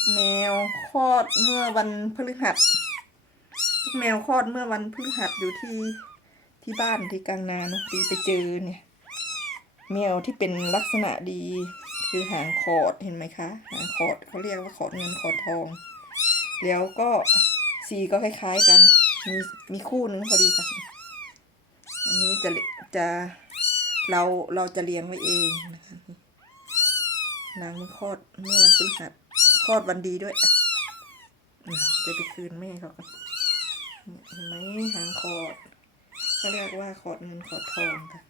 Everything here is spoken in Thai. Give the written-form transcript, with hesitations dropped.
กแมวคลอดเมื่อวันพฤหัสลูกแมวคลอดเมื่อวันพฤหัสอยู่ที่บ้านที่กลางนาเนาะดีไปเจอเนี่ยแมวที่เป็นลักษณะดีคือหางขอดเห็นไหมคะหางขอดเขาเรียกว่าขอดเงินขอดทองแล้วก็สีก็คล้ายๆกันมีคู่นึงพอดีค่ะอันนี้จะเราจะเลี้ยงไว้เองนะคะนางมันคลอดเมื่อวันพฤหัสคลอดวันดีด้วยจะไปคืนแม่เขาเห็นไหมหางขอดเขาเรียกว่าขอดเงินขอดทองค่ะ